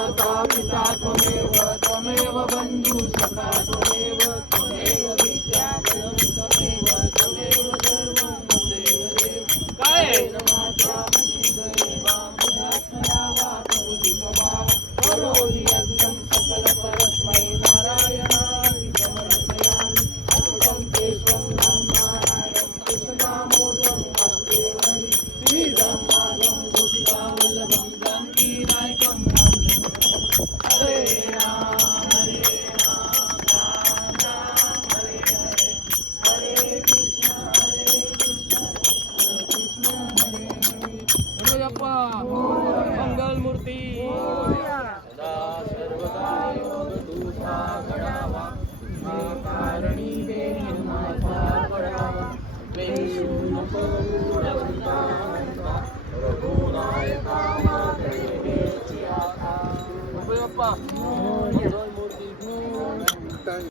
माता पिता त्वमेव त्वमेव बन्धु सखा त्वमेव त्वमेव विद्या त्वमेव त्वमेव सर्वं त्वमेव देव कायेन माता देवा बुधात्मना वा मंगल मूर्ति। सदा मंगल मूर्ति।